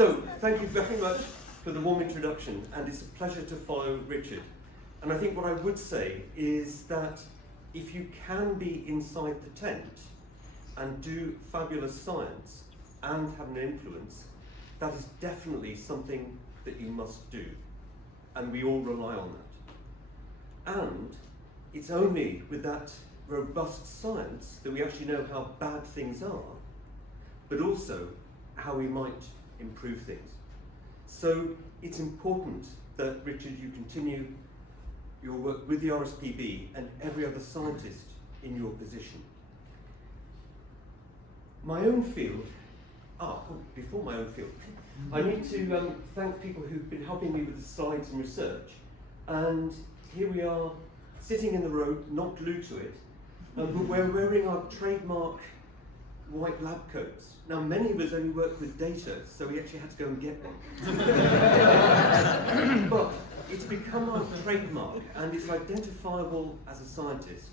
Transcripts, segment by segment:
So, thank you very much for the warm introduction, and it's a pleasure to follow Richard. And I think what I would say is that if you can be inside the tent and do fabulous science and have an influence, that is definitely something that you must do. And we all rely on that. And it's only with that robust science that we actually know how bad things are, but also how we might improve things. So it's important that, Richard, you continue your work with the RSPB and every other scientist in your position. My own field, before my own field, I need to thank people who've been helping me with the slides and research. And here we are, sitting in the road, not glued to it, but we're wearing our trademark white lab coats. Now, many of us only work with data, so we actually had to go and get one. But it's become our trademark, and it's identifiable as a scientist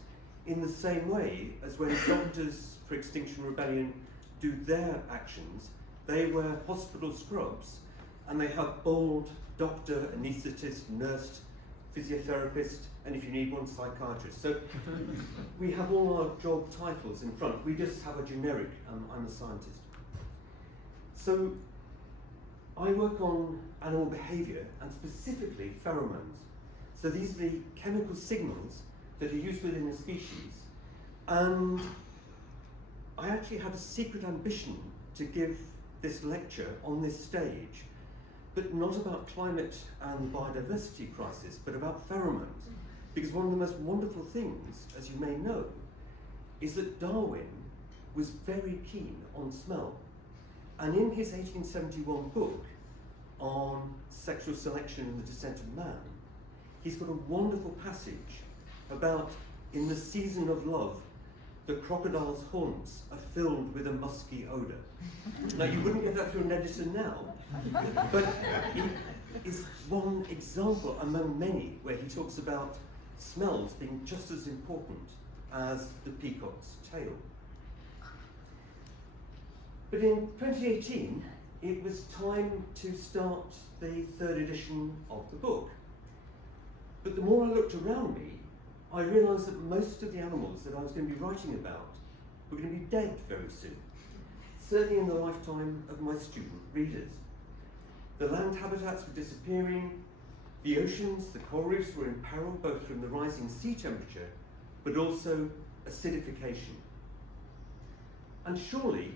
in the same way as when doctors for Extinction Rebellion do their actions. They wear hospital scrubs, and they have bold doctor, anaesthetist, nurse, physiotherapist, and if you need one, psychiatrist. So we have all our job titles in front. We just have a generic, I'm a scientist. So I work on animal behavior, and specifically pheromones. So these are the chemical signals that are used within a species. And I actually had a secret ambition to give this lecture on this stage, but not about climate and biodiversity crisis, but about pheromones. Because one of the most wonderful things, as you may know, is that Darwin was very keen on smell. And in his 1871 book on sexual selection and the descent of man, he's got a wonderful passage about, in the season of love, the crocodile's haunts are filled with a musky odour. Now, you wouldn't get that through an editor now, but it is one example among many where he talks about smells being just as important as the peacock's tail. But in 2018, it was time to start the third edition of the book. But the more I looked around me, I realised that most of the animals that I was going to be writing about were going to be dead very soon, certainly in the lifetime of my student readers. The land habitats were disappearing, the oceans, the coral reefs were in peril both from the rising sea temperature, but also acidification. And surely,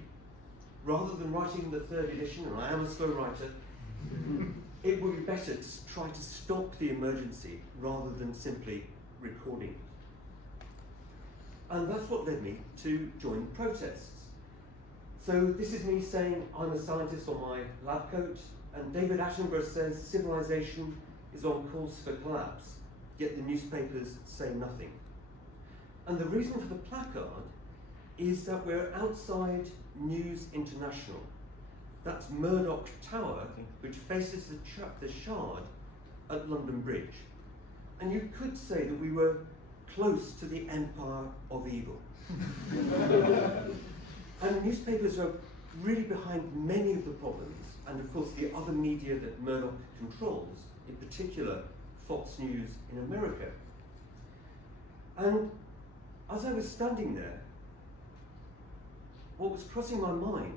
rather than writing the third edition, and I am a slow writer, it would be better to try to stop the emergency rather than simply recording it. And that's what led me to join protests. So this is me saying I'm a scientist on my lab coat, and David Attenborough says civilization is on course for collapse, yet the newspapers say nothing. And the reason for the placard is that we're outside News International. That's Murdoch Tower, which faces the Shard at London Bridge. And you could say that we were close to the empire of evil. And newspapers are really behind many of the problems, and of course the other media that Murdoch controls, in particular Fox News in America. And as I was standing there, what was crossing my mind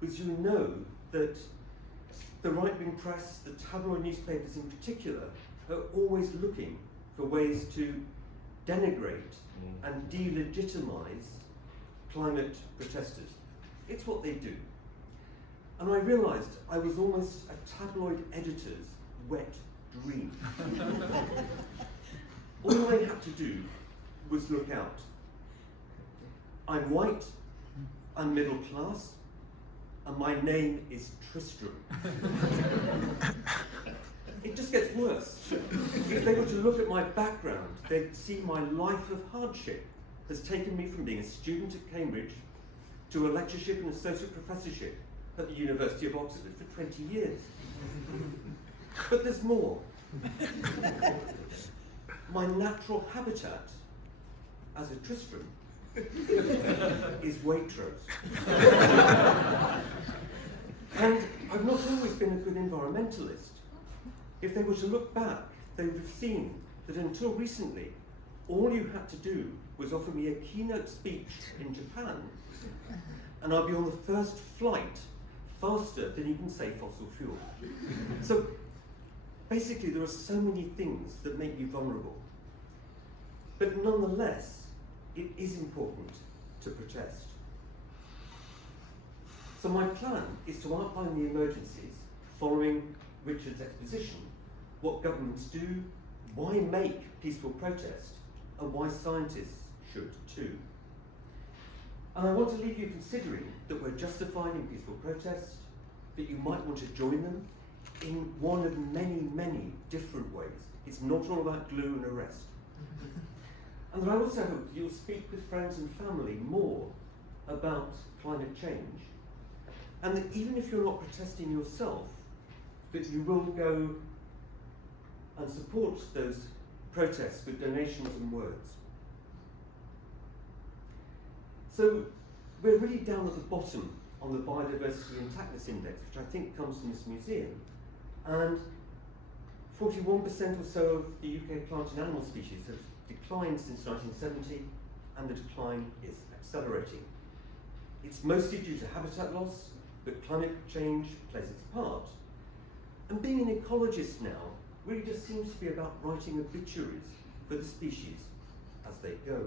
was, you know, that the right-wing press, the tabloid newspapers in particular, are always looking for ways to denigrate and delegitimize climate protesters. It's what they do. And I realized I was almost a tabloid editor's wet dream. All I had to do was look out. I'm white, I'm middle class, and my name is Tristram. It just gets worse. If they were to look at my background, they'd see my life of hardship has taken me from being a student at Cambridge to a lectureship and associate professorship at the University of Oxford for 20 years. But there's more. My natural habitat as a Tristram is Waitrose. And I've not always been a good environmentalist. If they were to look back, they would have seen that until recently, all you had to do was offer me a keynote speech in Japan, and I'd be on the first flight faster than you can say fossil fuel. So basically, there are so many things that make you vulnerable. But nonetheless, it is important to protest. So my plan is to outline the emergencies following Richard's exposition, what governments do, why make peaceful protest, and why scientists should too. And I want to leave you considering that we're justified in peaceful protest, that you might want to join them in one of many, many different ways. It's not all about glue and arrest. And that I also hope you'll speak with friends and family more about climate change, and that even if you're not protesting yourself, that you will go and support those protests with donations and words. So we're really down at the bottom on the Biodiversity Intactness Index, which I think comes from this museum, and 41% or so of the UK plant and animal species have declined since 1970, and the decline is accelerating. It's mostly due to habitat loss, but climate change plays its part. And being an ecologist now really just seems to be about writing obituaries for the species as they go.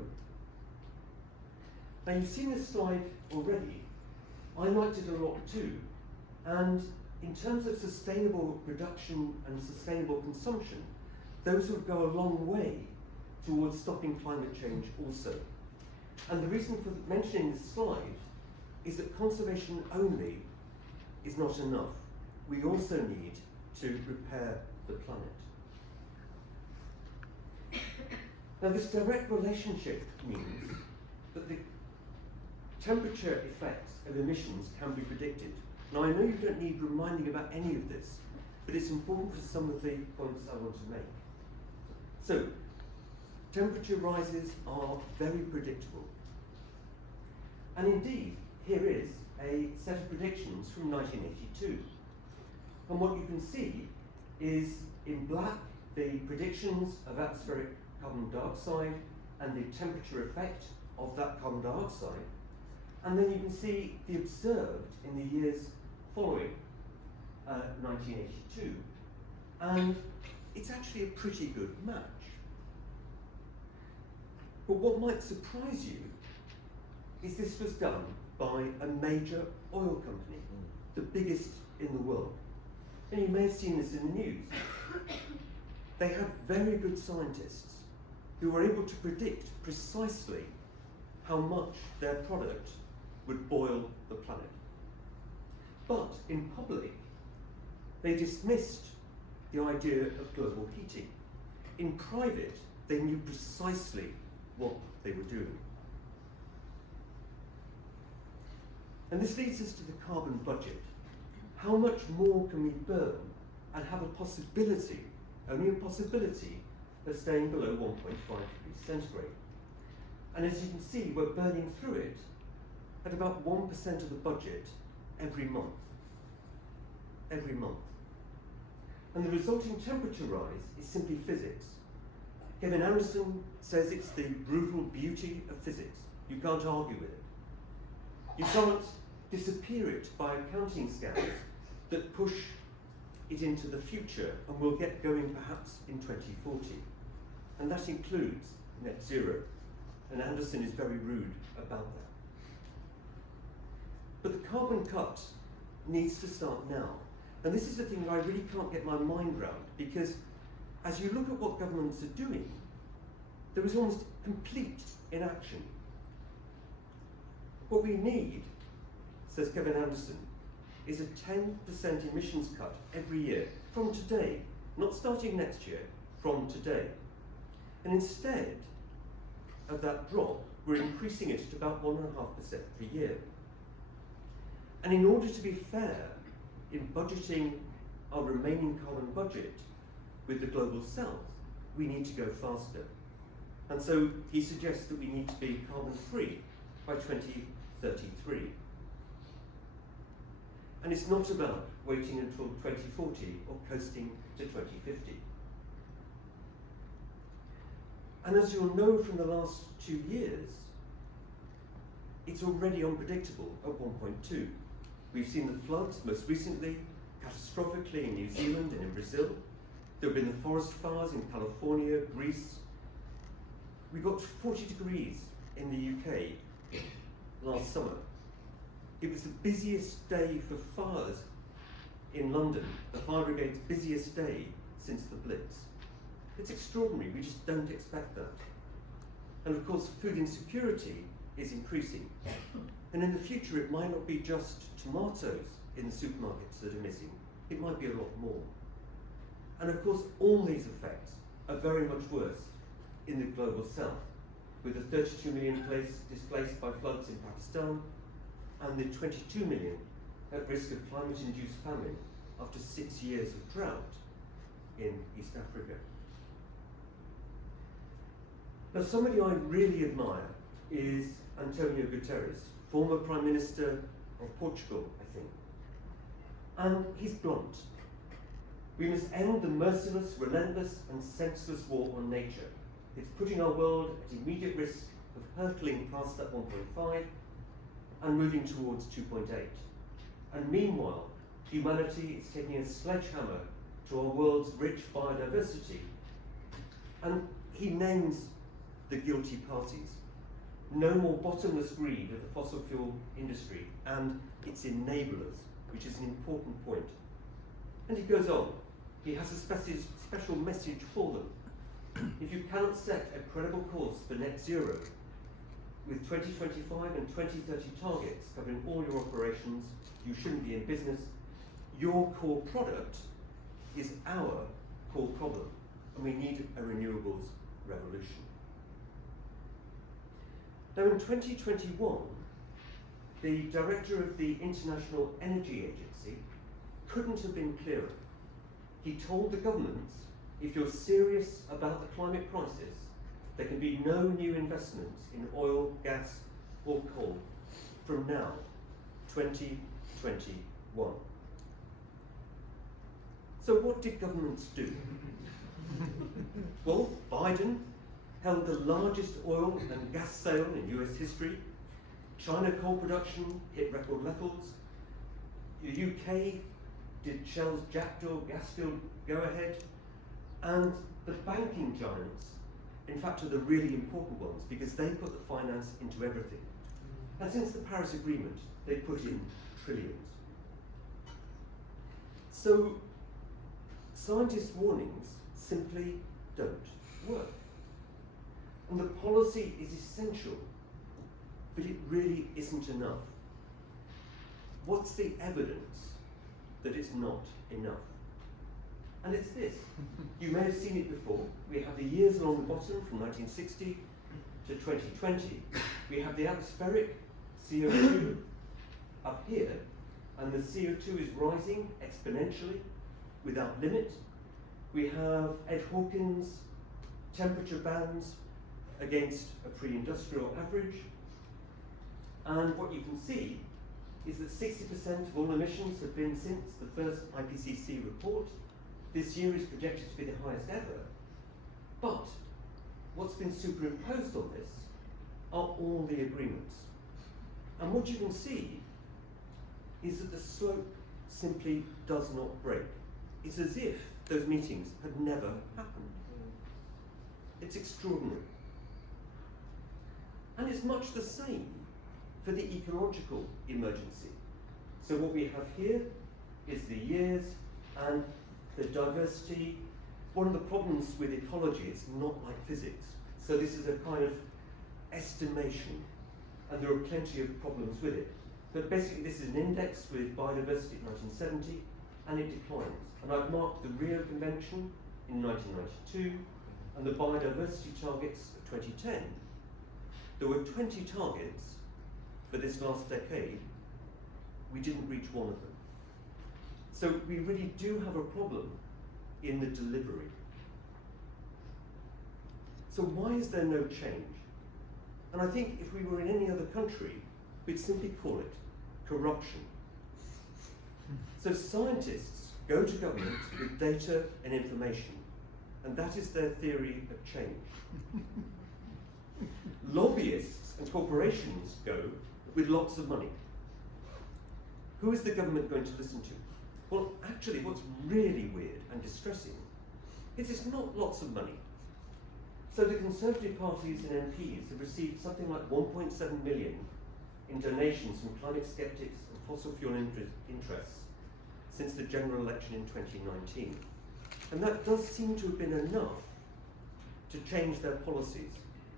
Now, you've seen this slide already. I liked it a lot too. And in terms of sustainable production and sustainable consumption, those will go a long way towards stopping climate change also. And the reason for mentioning this slide is that conservation only is not enough. We also need to repair the planet. Now, this direct relationship means that the temperature effects of emissions can be predicted. Now, I know you don't need reminding about any of this, but it's important for some of the points I want to make. So, temperature rises are very predictable. And indeed, here is a set of predictions from 1982. And what you can see is in black the predictions of atmospheric carbon dioxide and the temperature effect of that carbon dioxide. And then you can see the observed in the years following 1982. And it's actually a pretty good match. But what might surprise you is this was done by a major oil company, the biggest in the world. And you may have seen this in the news. They had very good scientists who were able to predict precisely how much their product would boil the planet. But in public, they dismissed the idea of global heating. In private, they knew precisely what they were doing. And this leads us to the carbon budget. How much more can we burn and have a possibility, only a possibility, of staying below 1.5 degrees centigrade? And as you can see, we're burning through it at about 1% of the budget every month. Every month. And the resulting temperature rise is simply physics. Kevin Anderson says it's the brutal beauty of physics. You can't argue with it. You can't disappear it by accounting scams that push it into the future and will get going perhaps in 2040. And that includes net zero. And Anderson is very rude about that. But the carbon cut needs to start now. And this is the thing that I really can't get my mind around, because as you look at what governments are doing, there is almost complete inaction. What we need, says Kevin Anderson, is a 10% emissions cut every year from today, not starting next year, from today. And instead of that drop, we're increasing it at about 1.5% per year. And in order to be fair in budgeting our remaining carbon budget with the global south, we need to go faster. And so he suggests that we need to be carbon free by 2033. And it's not about waiting until 2040 or coasting to 2050. And as you'll know from the last 2 years, it's already unpredictable at 1.2. We've seen the floods, most recently, catastrophically in New Zealand and in Brazil. There have been the forest fires in California, Greece. We got 40 degrees in the UK last summer. It was the busiest day for fires in London, the fire brigade's busiest day since the Blitz. It's extraordinary, we just don't expect that. And of course, food insecurity is increasing. And in the future, it might not be just tomatoes in the supermarkets that are missing, it might be a lot more. And of course, all these effects are very much worse in the global south, with the 32 million displaced by floods in Pakistan, and the 22 million at risk of climate-induced famine after 6 years of drought in East Africa. Now, somebody I really admire is Antonio Guterres, former Prime Minister of Portugal, I think. And he's blunt. We must end the merciless, relentless, and senseless war on nature. It's putting our world at immediate risk of hurtling past that 1.5 and moving towards 2.8. And meanwhile, humanity is taking a sledgehammer to our world's rich biodiversity. And he names the guilty parties. No more bottomless greed of the fossil fuel industry and its enablers, which is an important point. And he goes on. He has a special message for them. If you cannot set a credible course for net zero, with 2025 and 2030 targets covering all your operations, you shouldn't be in business. Your core product is our core problem, and we need a renewables revolution. Now, in 2021, the director of the International Energy Agency couldn't have been clearer. He told the governments, if you're serious about the climate crisis, there can be no new investments in oil, gas, or coal from now, 2021. So what did governments do? Well, Biden held the largest oil and gas sale in US history. China coal production hit record levels. The UK did Shell's Jackdaw gas field go ahead. And the banking giants, in fact, are the really important ones because they put the finance into everything. And since the Paris Agreement, they put in trillions. So scientists' warnings simply don't work. And the policy is essential, but it really isn't enough. What's the evidence that it's not enough? And it's this. You may have seen it before. We have the years along the bottom from 1960 to 2020. We have the atmospheric CO2 up here, and the CO2 is rising exponentially without limit. We have Ed Hawkins' temperature bands against a pre-industrial average. And what you can see is that 60% of all emissions have been since the first IPCC report. This year is projected to be the highest ever. But what's been superimposed on this are all the agreements. And what you can see is that the slope simply does not break. It's as if those meetings had never happened. It's extraordinary. And it's much the same for the ecological emergency. So what we have here is the years and the diversity. One of the problems with ecology is not like physics. So this is a kind of estimation, and there are plenty of problems with it. But basically this is an index with biodiversity in 1970, and it declines. And I've marked the Rio Convention in 1992, and the biodiversity targets of 2010. There were 20 targets for this last decade. We didn't reach one of them. So we really do have a problem in the delivery. So why is there no change? And I think if we were in any other country, we'd simply call it corruption. So scientists go to government with data and information, and that is their theory of change. Lobbyists and corporations go with lots of money. Who is the government going to listen to? Well, actually, what's really weird and distressing is it's not lots of money. So the Conservative parties and MPs have received something like 1.7 million in donations from climate skeptics and fossil fuel interests since the general election in 2019. And that does seem to have been enough to change their policies.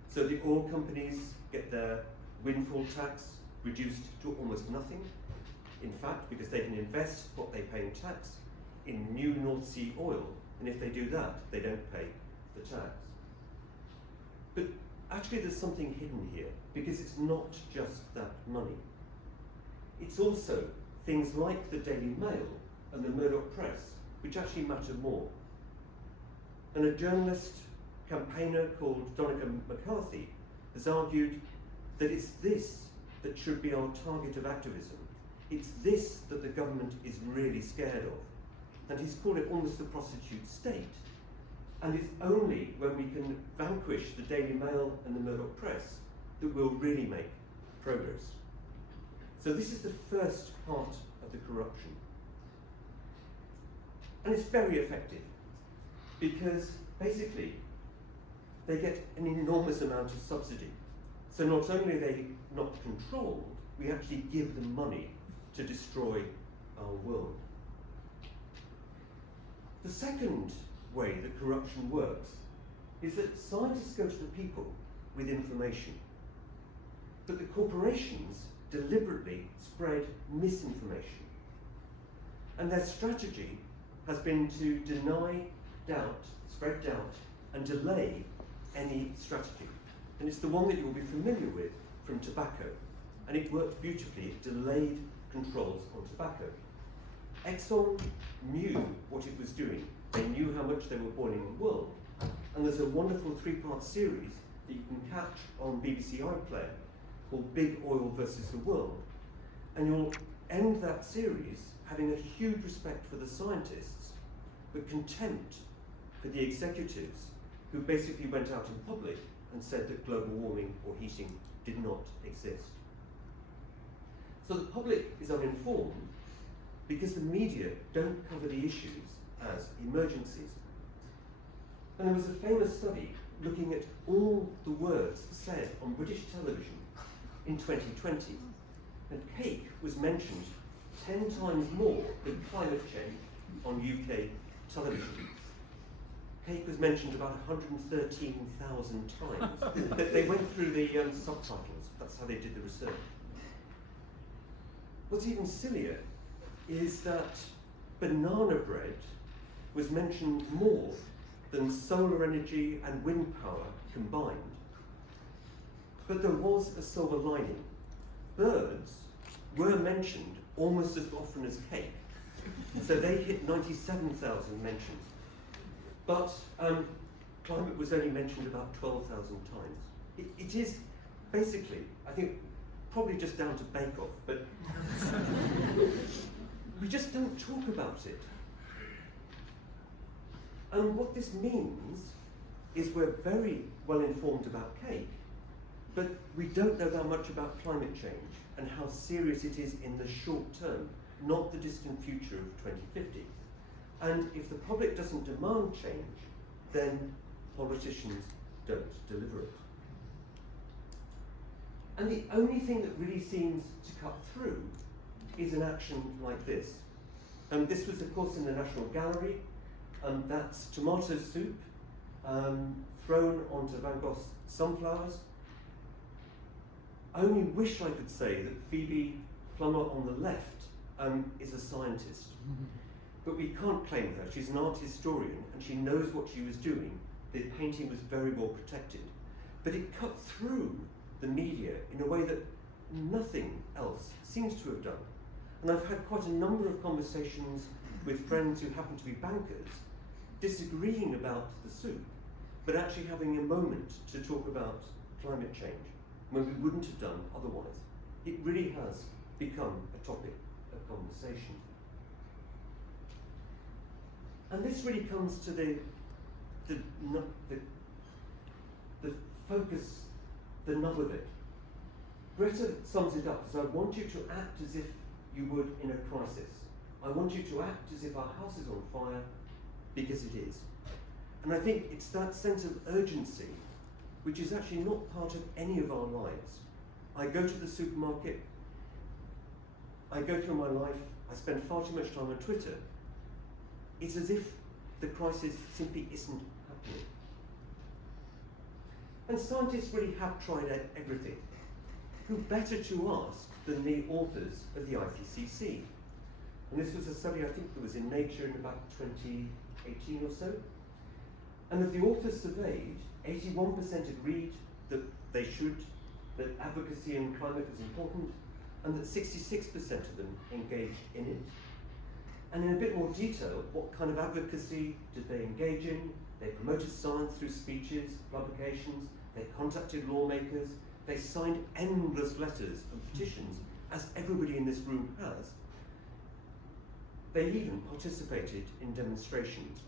So the oil companies get their windfall tax reduced to almost nothing. In fact, because they can invest what they pay in tax in new North Sea oil, and if they do that, they don't pay the tax. But actually there's something hidden here, because it's not just that money. It's also things like the Daily Mail and the Murdoch press, which actually matter more. And a journalist campaigner called Donica McCarthy has argued that it's this that should be our target of activism. It's this that the government is really scared of. And he's called it almost the prostitute state. And it's only when we can vanquish the Daily Mail and the Murdoch press that we'll really make progress. So this is the first part of the corruption. And it's very effective, because basically they get an enormous amount of subsidy. So not only are they not controlled, we actually give them money to destroy our world. The second way that corruption works is that scientists go to the people with information, but the corporations deliberately spread misinformation. And their strategy has been to deny doubt, spread doubt, and delay any strategy. And it's the one that you'll be familiar with from tobacco. And it worked beautifully. It delayed controls on tobacco. Exxon knew what it was doing. They knew how much they were boiling the world. And there's a wonderful 3-part series that you can catch on BBC iPlayer called Big Oil versus the World. And you'll end that series having a huge respect for the scientists, but contempt for the executives who basically went out in public and said that global warming or heating did not exist. So the public is uninformed because the media don't cover the issues as emergencies. And there was a famous study looking at all the words said on British television in 2020, and cake was mentioned 10 times more than climate change on UK television. Cake was mentioned about 113,000 times. They went through the subtitles. That's how they did the research. What's even sillier is that banana bread was mentioned more than solar energy and wind power combined. But there was a silver lining. Birds were mentioned almost as often as cake. So they hit 97,000 mentions. But climate was only mentioned about 12,000 times. It is basically, I think, probably just down to Bake Off, but we just don't talk about it. And what this means is we're very well informed about cake, but we don't know that much about climate change and how serious it is in the short term, not the distant future of 2050. And if the public doesn't demand change, then politicians don't deliver it. And the only thing that really seems to cut through is an action like this. And this was, of course, in the National Gallery. That's tomato soup thrown onto Van Gogh's sunflowers. I only wish I could say that Phoebe Plummer on the left is a scientist. But we can't claim her. She's an art historian and she knows what she was doing. The painting was very well protected. But it cut through the media in a way that nothing else seems to have done. And I've had quite a number of conversations with friends who happen to be bankers, disagreeing about the soup, but actually having a moment to talk about climate change when we wouldn't have done otherwise. It really has become a topic of conversation. And this really comes to the focus, the nub of it. Greta sums it up as, I want you to act as if you would in a crisis. I want you to act as if our house is on fire, because it is. And I think it's that sense of urgency which is actually not part of any of our lives. I go to the supermarket, I go through my life, I spend far too much time on Twitter. It's as if the crisis simply isn't happening. And scientists really have tried everything. Who better to ask than the authors of the IPCC? And this was a study, I think, that was in Nature in about 2018 or so. And of the authors surveyed, 81% agreed that that advocacy in climate was important, and that 66% of them engaged in it. And in a bit more detail, what kind of advocacy did they engage in? They promoted science through speeches, publications, they contacted lawmakers, they signed endless letters and petitions, as everybody in this room has. They even participated in demonstrations,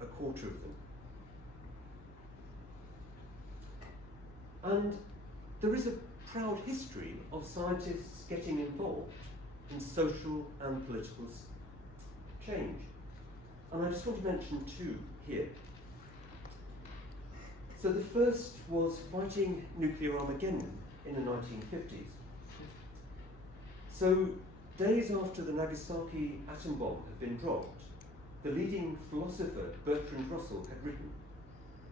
a quarter of them. And there is a proud history of scientists getting involved in social and political change. And I just want to mention two here. So the first was fighting nuclear Armageddon in the 1950s. So days after the Nagasaki atom bomb had been dropped, the leading philosopher Bertrand Russell had written,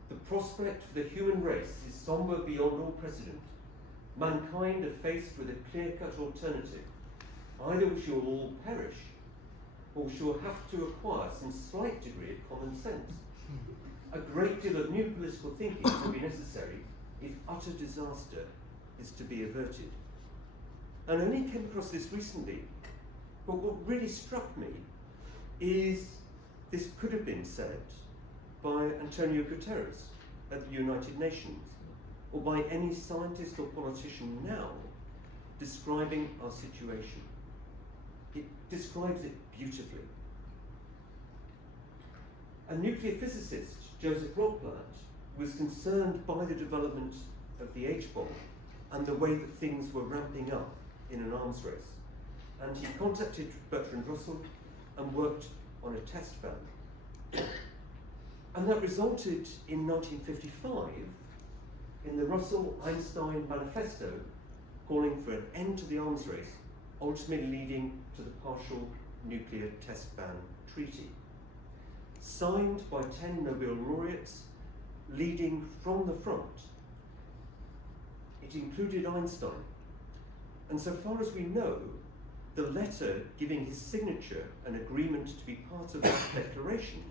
"The prospect for the human race is sombre beyond all precedent. Mankind are faced with a clear-cut alternative. Either we shall all perish, or we shall have to acquire some slight degree of common sense. A great deal of new political thinking will be necessary if utter disaster is to be averted." And I only came across this recently, but what really struck me is this could have been said by Antonio Guterres at the United Nations, or by any scientist or politician now describing our situation. It describes it beautifully. A nuclear physicist, Joseph Rotblat, was concerned by the development of the H-bomb and the way that things were ramping up in an arms race. And he contacted Bertrand Russell and worked on a test ban. And that resulted in 1955 in the Russell-Einstein Manifesto calling for an end to the arms race, ultimately leading to the partial nuclear test ban treaty. Signed by 10 Nobel laureates, leading from the front. It included Einstein. And so far as we know, the letter giving his signature an agreement to be part of that declaration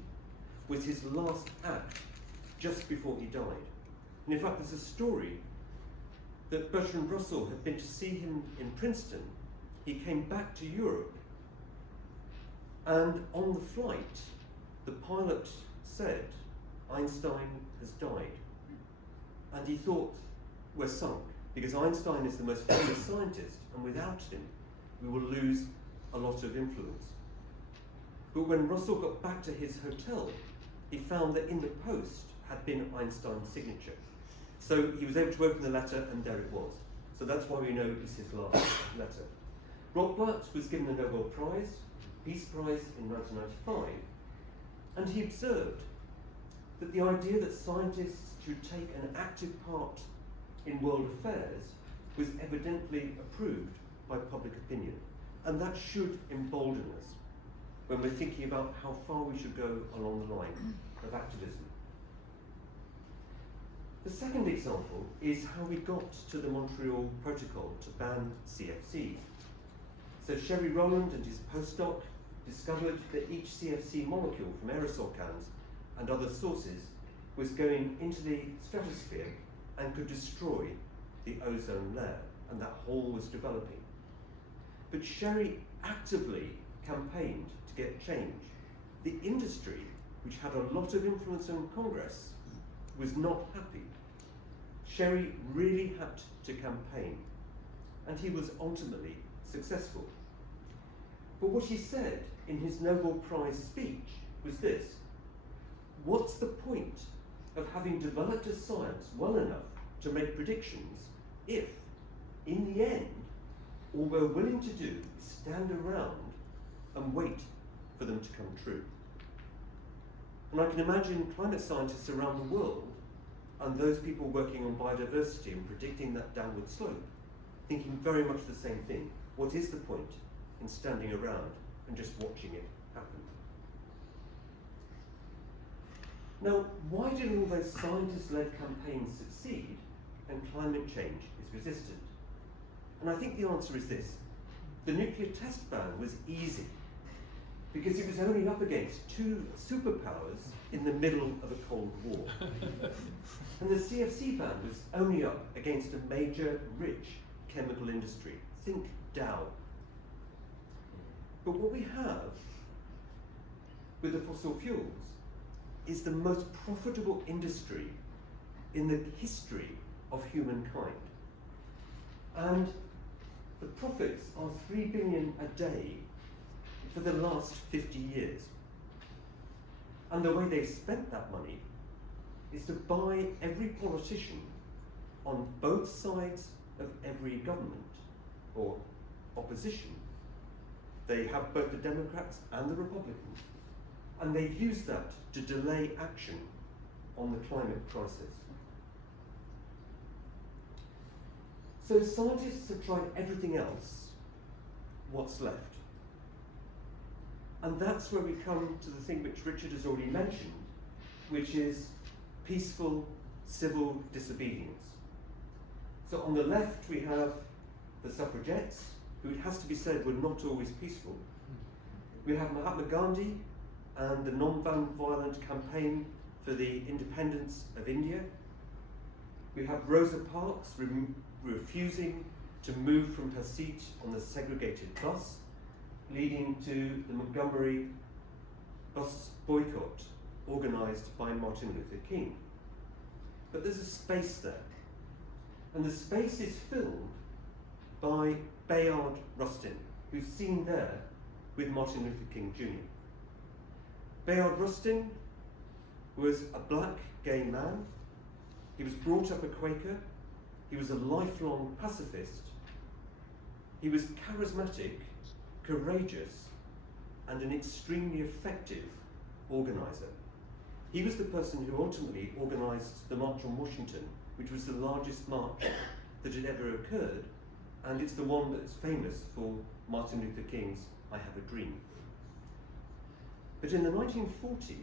was his last act just before he died. And in fact, there's a story that Bertrand Russell had been to see him in Princeton. He came back to Europe, and on the flight, the pilot said, "Einstein has died." And he thought, we're sunk, because Einstein is the most famous scientist, and without him, we will lose a lot of influence. But when Russell got back to his hotel, he found that in the post had been Einstein's signature. So he was able to open the letter, and there it was. So that's why we know it was his last letter. Rotblat was given the Nobel Prize, Peace Prize in 1995, and he observed that the idea that scientists should take an active part in world affairs was evidently approved by public opinion. And that should embolden us when we're thinking about how far we should go along the line of activism. The second example is how we got to the Montreal Protocol to ban CFCs. So Sherry Rowland and his postdoc discovered that each CFC molecule from aerosol cans and other sources was going into the stratosphere and could destroy the ozone layer, and that hole was developing. But Sherry actively campaigned to get change. The industry, which had a lot of influence on Congress, was not happy. Sherry really had to campaign, and he was ultimately successful. But what he said in his Nobel Prize speech was this: what's the point of having developed a science well enough to make predictions if, in the end, all we're willing to do is stand around and wait for them to come true? And I can imagine climate scientists around the world and those people working on biodiversity and predicting that downward slope thinking very much the same thing. What is the point in standing around and just watching it happen? Now, why did all those scientist-led campaigns succeed and climate change is resisted? And I think the answer is this: the nuclear test ban was easy because it was only up against two superpowers in the middle of a Cold War. And the CFC ban was only up against a major, rich chemical industry. Think Dow. But what we have with the fossil fuels is the most profitable industry in the history of humankind. And the profits are $3 billion a day for the last 50 years. And the way they've spent that money is to buy every politician on both sides of every government or opposition. They have both the Democrats and the Republicans, and they've used that to delay action on the climate crisis. So scientists have tried everything else. What's left? And that's where we come to the thing which Richard has already mentioned, which is peaceful civil disobedience. So on the left we have the suffragettes, who, it has to be said, were not always peaceful. We have Mahatma Gandhi and the non-violent campaign for the independence of India. We have Rosa Parks refusing to move from her seat on the segregated bus, leading to the Montgomery bus boycott organised by Martin Luther King. But there's a space there, and the space is filled by Bayard Rustin, who's seen there with Martin Luther King Jr. Bayard Rustin was a black gay man. He was brought up a Quaker. He was a lifelong pacifist. He was charismatic, courageous, and an extremely effective organizer. He was the person who ultimately organised the March on Washington, which was the largest march that had ever occurred, and it's the one that's famous for Martin Luther King's I Have a Dream. But in the 1940s,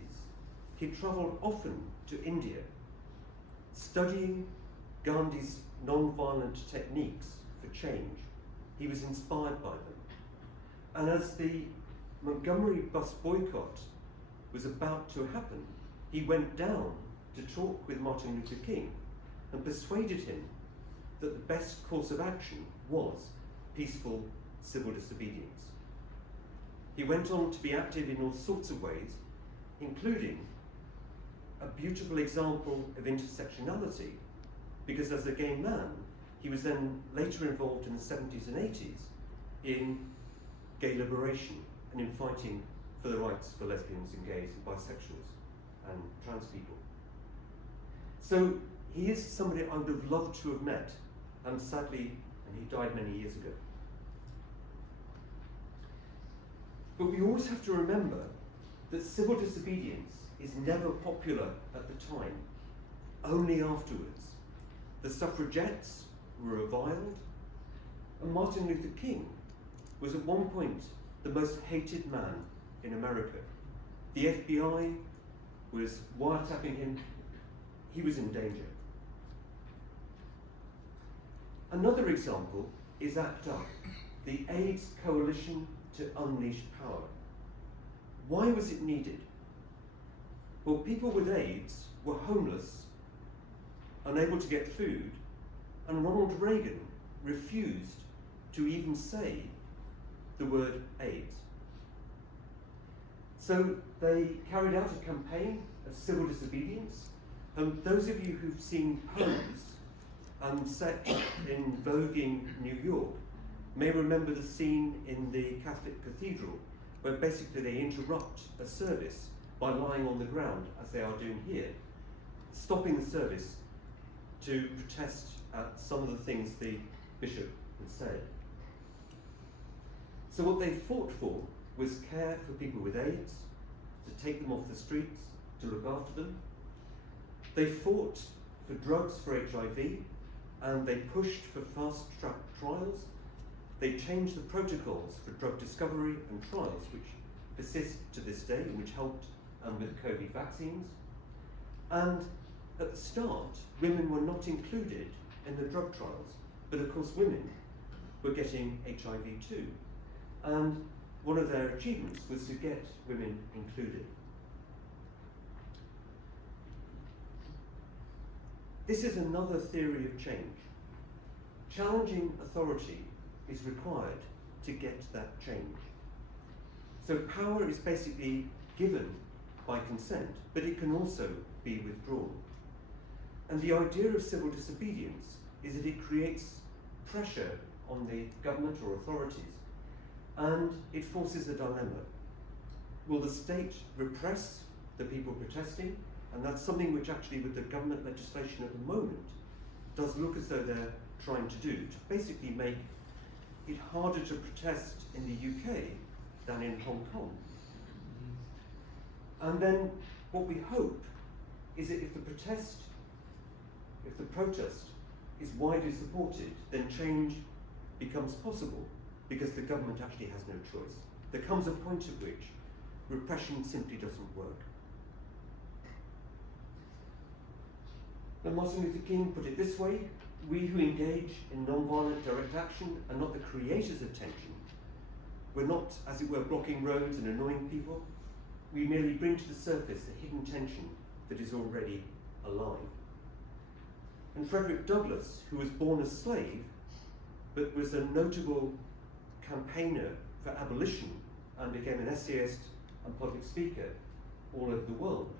he travelled often to India, studying Gandhi's non-violent techniques for change. He was inspired by them. And as the Montgomery bus boycott was about to happen, he went down to talk with Martin Luther King and persuaded him that the best course of action was peaceful civil disobedience. He went on to be active in all sorts of ways, including a beautiful example of intersectionality, because as a gay man, he was then later involved in the 70s and 80s in gay liberation and in fighting for the rights for lesbians and gays and bisexuals and trans people. So he is somebody I would have loved to have met, and sadly, he died many years ago. But we always have to remember that civil disobedience is never popular at the time, only afterwards. The suffragettes were reviled, and Martin Luther King was at one point the most hated man in America. The FBI was wiretapping him. He was in danger. Another example is ACT UP, the AIDS Coalition to Unleash Power. Why was it needed? Well, people with AIDS were homeless, unable to get food, and Ronald Reagan refused to even say the word AIDS. So they carried out a campaign of civil disobedience, and those of you who've seen Pose and set in Vogue in New York may remember the scene in the Catholic cathedral where basically they interrupt a service by lying on the ground, as they are doing here, stopping the service to protest at some of the things the bishop would say. So what they fought for was care for people with AIDS, to take them off the streets, to look after them. They fought for drugs for HIV, and they pushed for fast-track trials. They changed the protocols for drug discovery and trials, which persist to this day, and which helped with COVID vaccines. And at the start, women were not included in the drug trials, but of course women were getting HIV too. And one of their achievements was to get women included. This is another theory of change. Challenging authority is required to get that change. So power is basically given by consent, but it can also be withdrawn. And the idea of civil disobedience is that it creates pressure on the government or authorities, and it forces a dilemma. Will the state repress the people protesting? And that's something which actually with the government legislation at the moment does look as though they're trying to do, to basically make it harder to protest in the UK than in Hong Kong. And then what we hope is that if the protest is widely supported, then change becomes possible because the government actually has no choice. There comes a point at which repression simply doesn't work. And Martin Luther King put it this way: we who engage in non-violent direct action are not the creators of tension. We're not, as it were, blocking roads and annoying people. We merely bring to the surface the hidden tension that is already alive. And Frederick Douglass, who was born a slave, but was a notable campaigner for abolition and became an essayist and public speaker all over the world.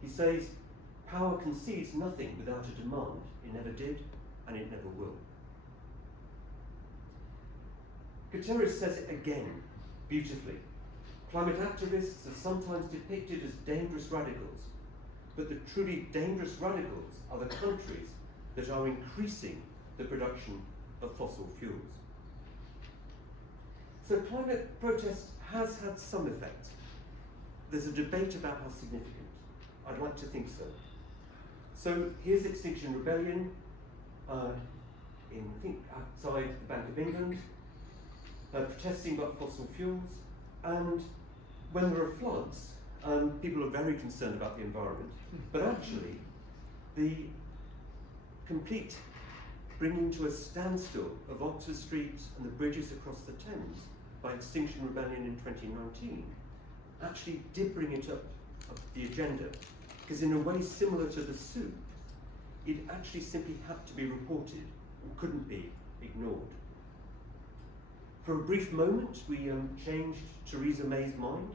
He says, "Power concedes nothing without a demand. It never did, and it never will." Guterres says it again, beautifully. Climate activists are sometimes depicted as dangerous radicals, but the truly dangerous radicals are the countries that are increasing the production of fossil fuels. So climate protest has had some effect. There's a debate about how significant. I'd like to think so. So here's Extinction Rebellion outside the Bank of England, protesting about fossil fuels. And when there are floods, people are very concerned about the environment. But actually, the complete bringing to a standstill of Oxford Street and the bridges across the Thames by Extinction Rebellion in 2019 actually did bring it up the agenda. Because in a way similar to the soup, it actually simply had to be reported and couldn't be ignored. For a brief moment, we changed Theresa May's mind.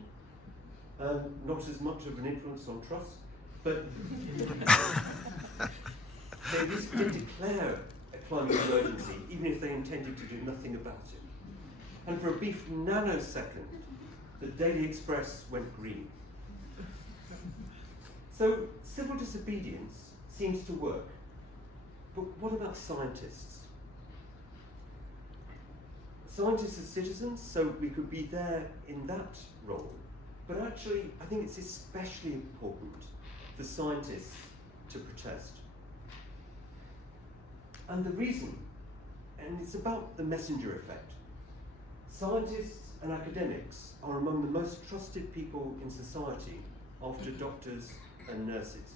Not as much of an influence on Truss, but they at least did declare a climate emergency, even if they intended to do nothing about it. And for a brief nanosecond, the Daily Express went green. So civil disobedience seems to work, but what about scientists? Scientists are citizens, so we could be there in that role, but actually I think it's especially important for scientists to protest. And the reason, and it's about the messenger effect. Scientists and academics are among the most trusted people in society after doctors and nurses.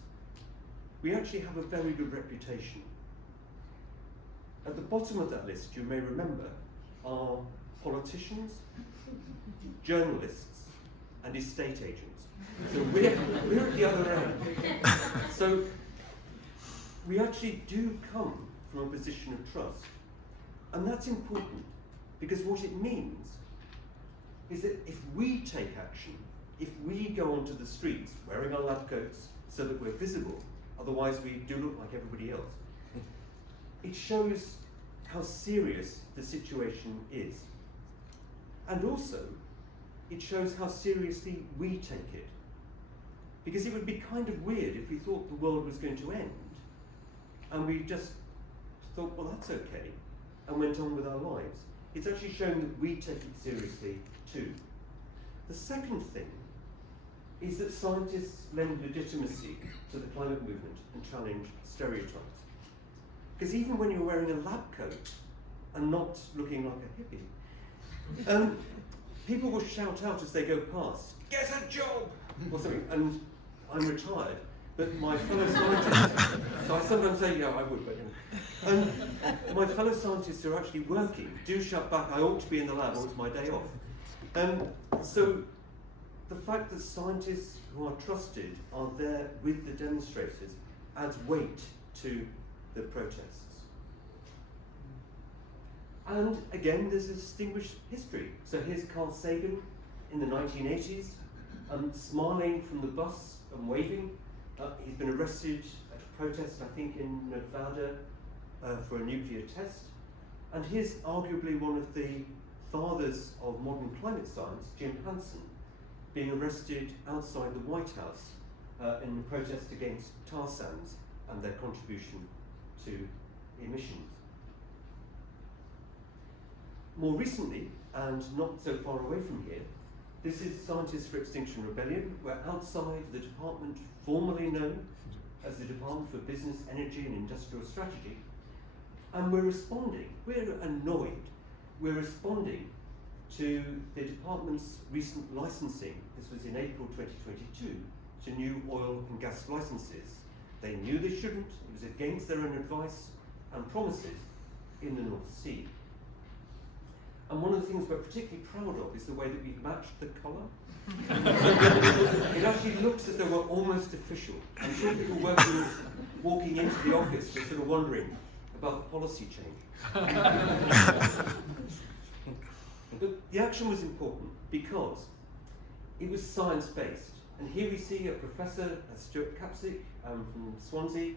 We actually have a very good reputation. At the bottom of that list, you may remember, are politicians, journalists, and estate agents. So we're at the other end. So we actually do come from a position of trust. And that's important, because what it means is that if we take action, if we go onto the streets wearing our lab coats so that we're visible, otherwise we do look like everybody else, it shows how serious the situation is. And also, it shows how seriously we take it. Because it would be kind of weird if we thought the world was going to end and we just thought, well, that's okay, and went on with our lives. It's actually showing that we take it seriously too. The second thing is that scientists lend legitimacy to the climate movement and challenge stereotypes. Because even when you're wearing a lab coat and not looking like a hippie, people will shout out as they go past, "Get a job!" or something. And I'm retired, but my fellow scientists, so I sometimes say, yeah, I would, but and my fellow scientists who are actually working do shout back, "I ought to be in the lab, or it's my day off." So the fact that scientists who are trusted are there with the demonstrators adds weight to the protests. And again, there's a distinguished history. So here's Carl Sagan in the 1980s, smiling from the bus and waving. He's been arrested at a protest, I think in Nevada, for a nuclear test. And here's arguably one of the fathers of modern climate science, Jim Hansen, being arrested outside the White House in the protest against tar sands and their contribution to emissions. More recently, and not so far away from here, this is Scientists for Extinction Rebellion. We're outside the department formerly known as the Department for Business, Energy and Industrial Strategy, and we're responding, we're annoyed, we're responding to the department's recent licensing, this was in April 2022, to new oil and gas licenses. They knew they shouldn't, it was against their own advice and promises in the North Sea. And one of the things we're particularly proud of is the way that we've matched the colour. It actually looks as though we're almost official. I'm sure people walking into the office were sort of wondering about the policy change. But the action was important because it was science-based. And here we see a professor, Stuart Capsick from Swansea,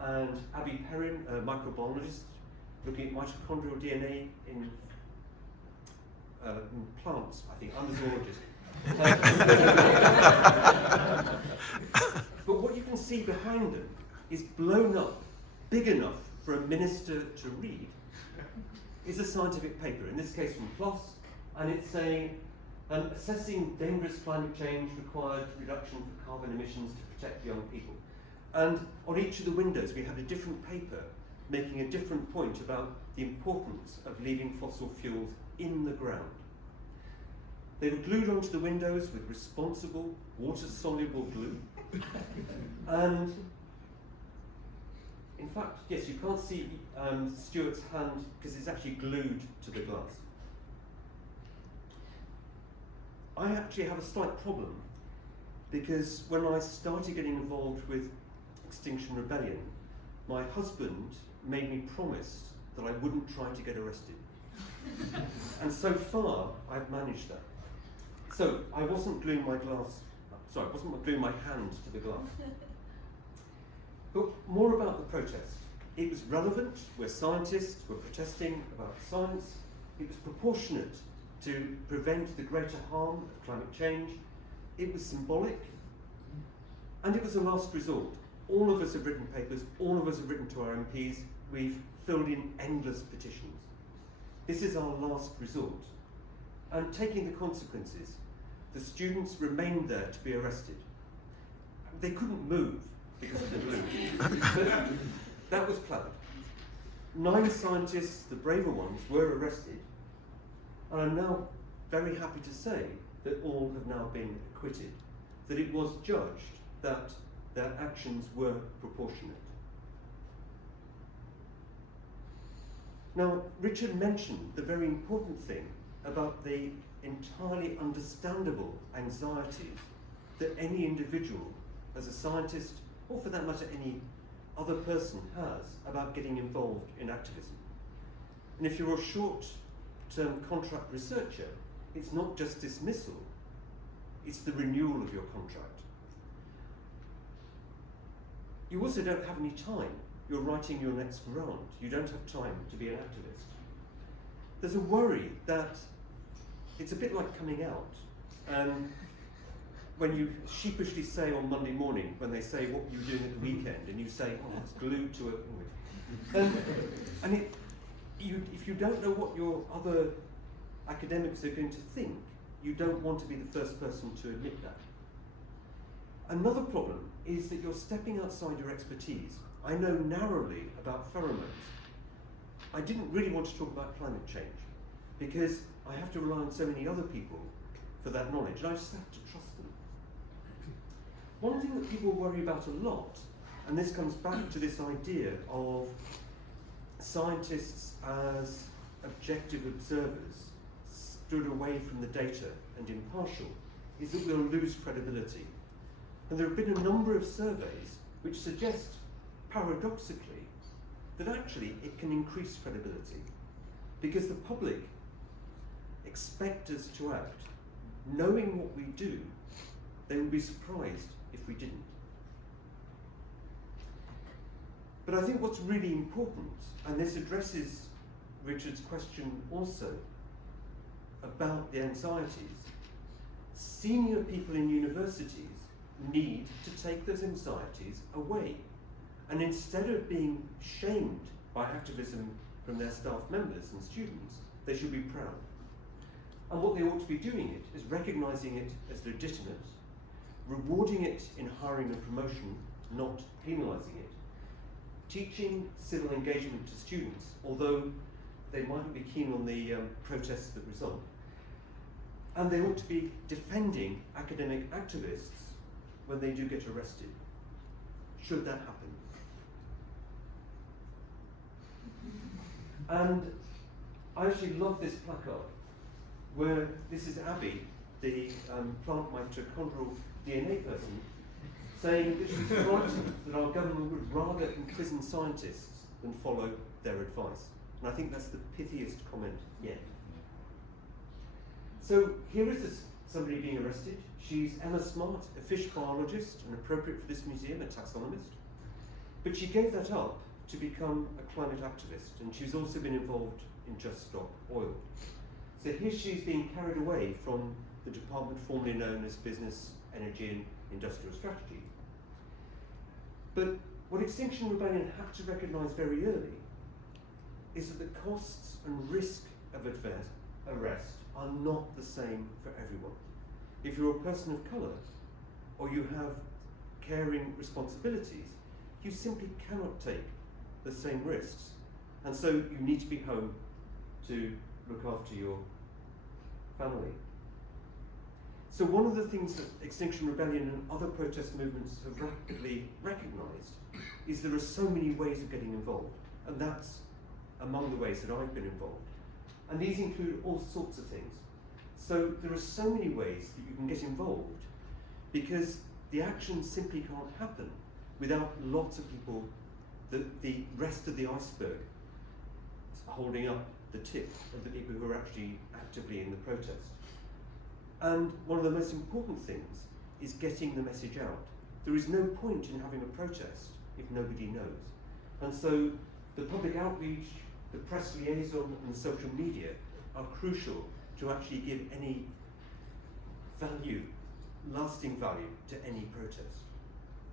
and Abby Perrin, a microbiologist, looking at mitochondrial DNA in plants, I think. I'm a zoologist. But what you can see behind them is blown up, big enough for a minister to read, is a scientific paper, in this case from PLOS, and it's saying, assessing dangerous climate change required reduction for carbon emissions to protect young people. And on each of the windows we had a different paper making a different point about the importance of leaving fossil fuels in the ground. They were glued onto the windows with responsible, water-soluble glue. And in fact, yes, you can't see Stuart's hand because it's actually glued to the glass. I actually have a slight problem because when I started getting involved with Extinction Rebellion, my husband made me promise that I wouldn't try to get arrested. And so far, I've managed that. So I wasn't gluing my hand to the glass. But more about the protest. It was relevant, we're scientists, we're protesting about science. It was proportionate to prevent the greater harm of climate change. It was symbolic, and it was a last resort. All of us have written papers, all of us have written to our MPs, we've filled in endless petitions. This is our last resort. And taking the consequences, the students remained there to be arrested. They couldn't move because of the glue, but that was planned. 9 scientists, the braver ones, were arrested, and I'm now very happy to say that all have now been acquitted, that it was judged that their actions were proportionate. Now, Richard mentioned the very important thing about the entirely understandable anxieties that any individual, as a scientist, or for that matter any other person, has about getting involved in activism. And if you're a short-term contract researcher, it's not just dismissal, it's the renewal of your contract. You also don't have any time. You're writing your next grant. You don't have time to be an activist. There's a worry that it's a bit like coming out. when you sheepishly say on Monday morning, when they say what you were doing at the weekend, and you say, oh, I was glued to it. If you don't know what your other academics are going to think, you don't want to be the first person to admit that. Another problem is that you're stepping outside your expertise. I know narrowly about pheromones. I didn't really want to talk about climate change because I have to rely on so many other people for that knowledge, and I just have to trust them. One thing that people worry about a lot, and this comes back to this idea of scientists as objective observers, stood away from the data and impartial, is that we'll lose credibility. And there have been a number of surveys which suggest, paradoxically, that actually it can increase credibility because the public expect us to act. Knowing what we do, they would be surprised if we didn't. But I think what's really important, and this addresses Richard's question also about the anxieties, senior people in universities need to take those anxieties away. And instead of being shamed by activism from their staff members and students, they should be proud. And what they ought to be doing it is recognising it as legitimate, rewarding it in hiring and promotion, not penalising it, teaching civil engagement to students, although they mightn't be keen on the protests that result. And they ought to be defending academic activists when they do get arrested, should that happen. And I actually love this placard, where this is Abby, the plant mitochondrial DNA person, saying that she's frightened that our government would rather imprison scientists than follow their advice. And I think that's the pithiest comment yet. So here is somebody being arrested. She's Emma Smart, a fish biologist and appropriate for this museum, a taxonomist. But she gave that up to become a climate activist, and she's also been involved in Just Stop Oil. So here she's being carried away from the department formerly known as Business, Energy and Industrial Strategy. But what Extinction Rebellion had to recognise very early is that the costs and risk of arrest are not the same for everyone. If you're a person of colour, or you have caring responsibilities, you simply cannot take the same risks. And so you need to be home to look after your family. So one of the things that Extinction Rebellion and other protest movements have rapidly recognised is there are so many ways of getting involved, and that's among the ways that I've been involved. And these include all sorts of things. So there are so many ways that you can get involved because the action simply can't happen without lots of people, the rest of the iceberg holding up the tip of the people who are actually actively in the protest. And one of the most important things is getting the message out. There is no point in having a protest if nobody knows. And so the public outreach, the press liaison and the social media are crucial to actually give any value, lasting value to any protest,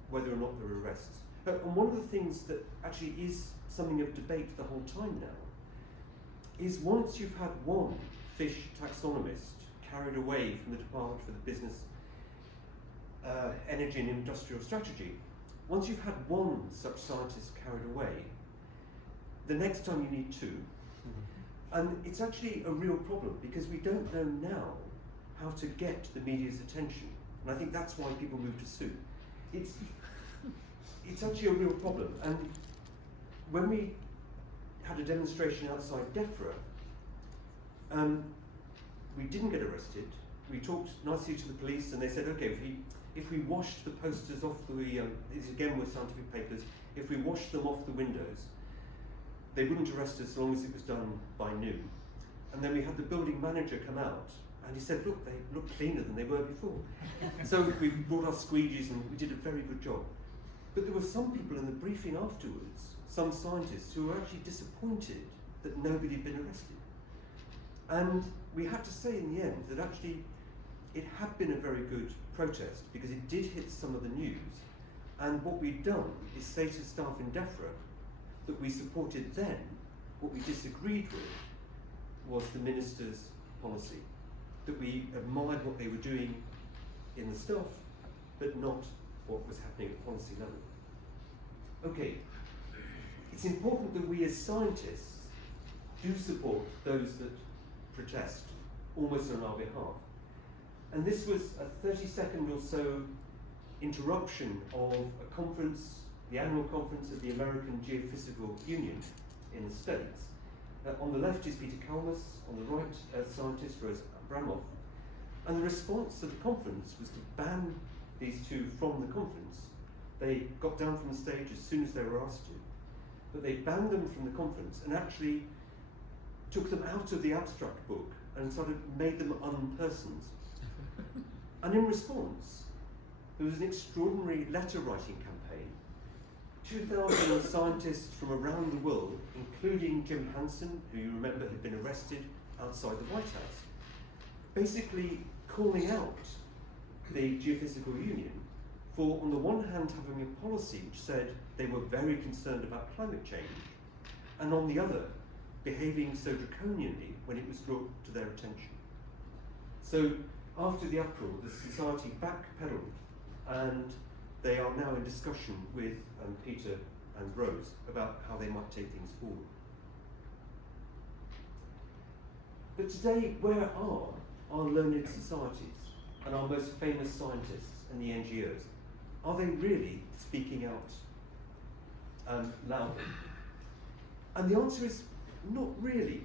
whether or not there are arrests. And one of the things that actually is something of debate the whole time now is once you've had one fish taxonomist carried away from the Department for the Business, Energy and Industrial Strategy, once you've had one such scientist carried away, the next time you need two. And it's actually a real problem because we don't know now how to get the media's attention. And I think that's why people move to sue. It's actually a real problem. And when we had a demonstration outside DEFRA, we didn't get arrested. We talked nicely to the police and they said, okay, if we washed the posters off the, these again were scientific papers, if we washed them off the windows, they wouldn't arrest us as long as it was done by noon. And then we had the building manager come out and he said, look, they look cleaner than they were before. So we brought our squeegees and we did a very good job. But there were some people in the briefing afterwards, some scientists, who were actually disappointed that nobody had been arrested. And we had to say in the end that actually it had been a very good protest because it did hit some of the news, and what we'd done is say to staff in DEFRA that we supported then. What we disagreed with was the minister's policy, that we admired what they were doing in the staff, but not what was happening at policy level. Okay, it's important that we as scientists do support those that protest, almost on our behalf. And this was a 30-second or so interruption of a conference, the annual conference of the American Geophysical Union in the States. On the left is Peter Kalmus, on the right, scientist Rose Abramoff. And the response to the conference was to ban these two from the conference. They got down from the stage as soon as they were asked to, but they banned them from the conference and actually took them out of the abstract book and sort of made them unpersons. And in response, there was an extraordinary letter-writing campaign. 2,000 scientists from around the world, including Jim Hansen, who you remember had been arrested outside the White House, basically calling out the Geophysical Union for, on the one hand, having a policy which said they were very concerned about climate change, and on the other, behaving so draconianly when it was brought to their attention. So, after the uproar, the society backpedaled, and they are now in discussion with Peter and Rose about how they might take things forward. But today, where are our learned societies and our most famous scientists and the NGOs? Are they really speaking out loudly? And the answer is not really.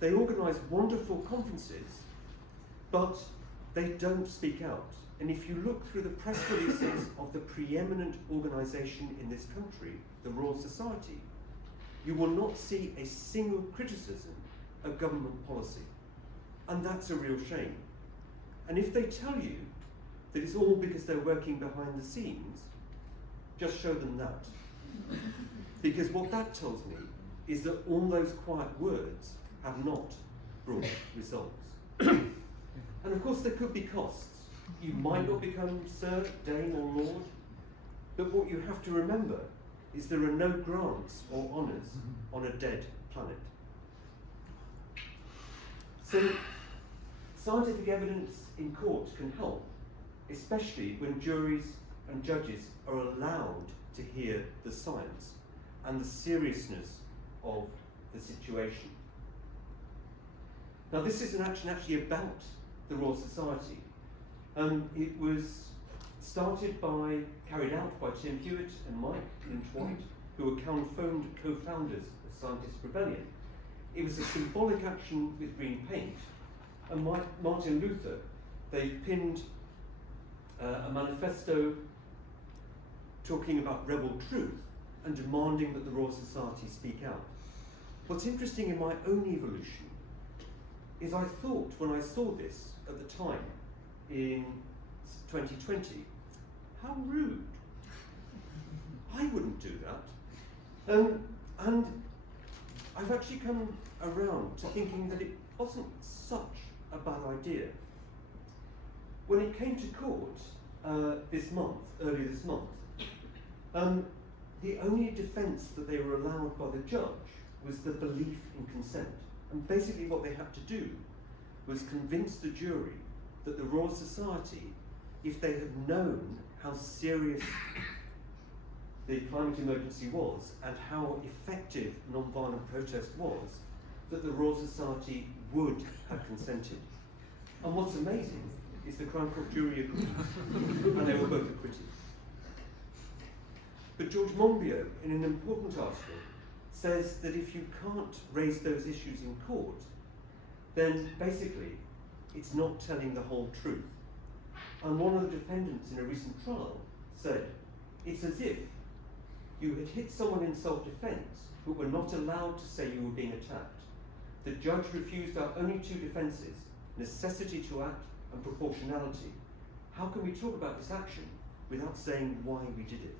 They organise wonderful conferences, but they don't speak out. And if you look through the press releases of the preeminent organisation in this country, the Royal Society, you will not see a single criticism of government policy. And that's a real shame. And if they tell you that it's all because they're working behind the scenes, just show them that. Because what that tells me is that all those quiet words have not brought results. And of course there could be costs. You might not become Sir, Dame or Lord, but what you have to remember is there are no grants or honours on a dead planet. So scientific evidence in court can help, especially when juries and judges are allowed to hear the science and the seriousness of the situation. Now this is an action actually about the Royal Society. It was carried out by Tim Hewitt and Mike Lynch-White, who were co-founders of Scientist Rebellion. It was a symbolic action with green paint, and Martin Luther, they pinned a manifesto talking about rebel truth and demanding that the Royal Society speak out. What's interesting in my own evolution is I thought when I saw this at the time in 2020, how rude. I wouldn't do that. And I've actually come around to thinking that it wasn't such a bad idea. When it came to court earlier this month, the only defence that they were allowed by the judge was the belief in consent. And basically what they had to do was convince the jury that the Royal Society, if they had known how serious the climate emergency was and how effective non-violent protest was, that the Royal Society would have consented. And what's amazing is the Crown Court jury agreed, and they were both acquitted. But George Monbiot, in an important article, says that if you can't raise those issues in court, then basically it's not telling the whole truth. And one of the defendants in a recent trial said, it's as if you had hit someone in self-defense but were not allowed to say you were being attacked. The judge refused our only two defenses, necessity to act and proportionality. How can we talk about this action without saying why we did it?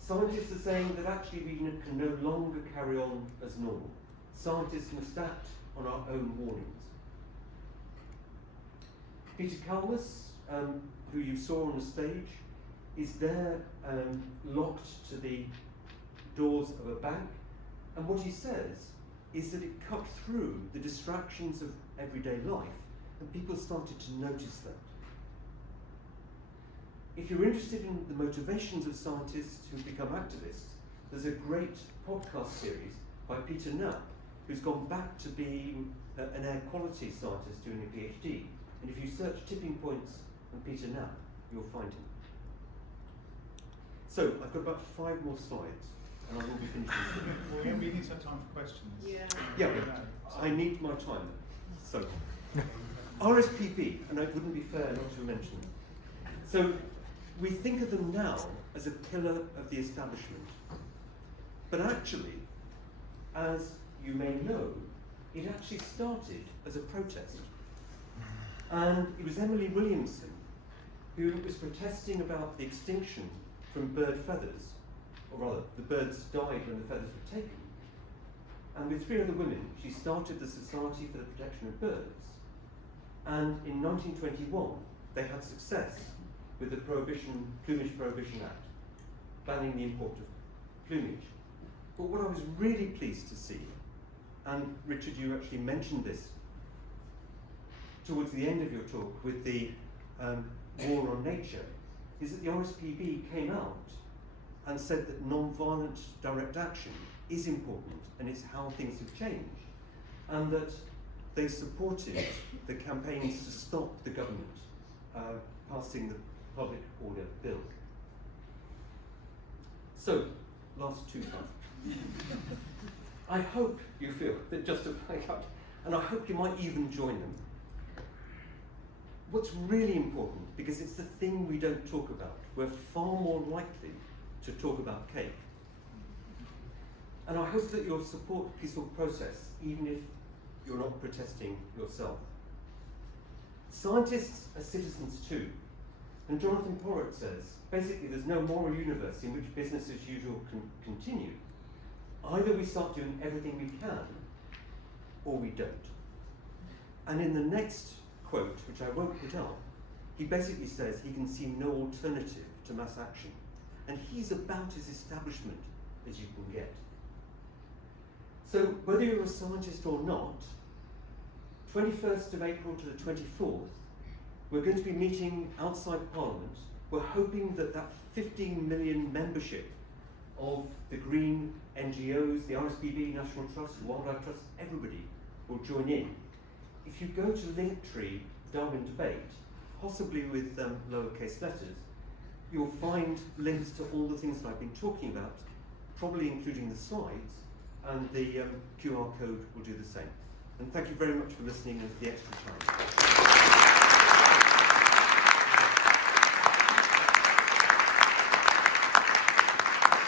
Scientists are saying that actually we can no longer carry on as normal. Scientists must act on our own warnings. Peter Kalmus, who you saw on the stage, is there locked to the doors of a bank, and what he says is that it cut through the distractions of everyday life, and people started to notice that. If you're interested in the motivations of scientists who become activists, there's a great podcast series by Peter Knapp, who's gone back to being an air quality scientist doing a PhD. And if you search tipping points and Peter Knapp, you'll find him. So I've got about 5 more slides, and I will be finishing soon. Well, we need some time for questions. Yeah, I need my time. So, RSPB, and it wouldn't be fair not to mention them. So, we think of them now as a pillar of the establishment. But actually, as you may know, it actually started as a protest. And it was Emily Williamson who was protesting about the extinction from bird feathers, or rather, the birds died when the feathers were taken. And with 3 other women, she started the Society for the Protection of Birds. And in 1921, they had success with the Plumage Prohibition Act, banning the import of plumage. But what I was really pleased to see, and Richard, you actually mentioned this towards the end of your talk with the war on nature, is that the RSPB came out and said that non-violent direct action is important and it's how things have changed, and that they supported the campaigns to stop the government passing the Public Order Bill. So, last 2 slides. I hope you feel that justifying out, and I hope you might even join them. What's really important, because it's the thing we don't talk about, we're far more likely to talk about cake. And I hope that you'll support the peaceful process, even if you're not protesting yourself. Scientists are citizens too. And Jonathan Porritt says, basically there's no moral universe in which business as usual can continue. Either we start doing everything we can, or we don't. And in the next quote, which I won't put up, he basically says he can see no alternative to mass action. And he's about as establishment as you can get. So whether you're a scientist or not, 21st of April to the 24th, we're going to be meeting outside Parliament. We're hoping that that 15 million membership of the green NGOs, the RSPB, National Trust, Wildlife Trust, everybody will join in. If you go to Linktree, DarwinDebate, possibly with lowercase letters, you'll find links to all the things that I've been talking about, probably including the slides, and the QR code will do the same. And thank you very much for listening and for the extra time.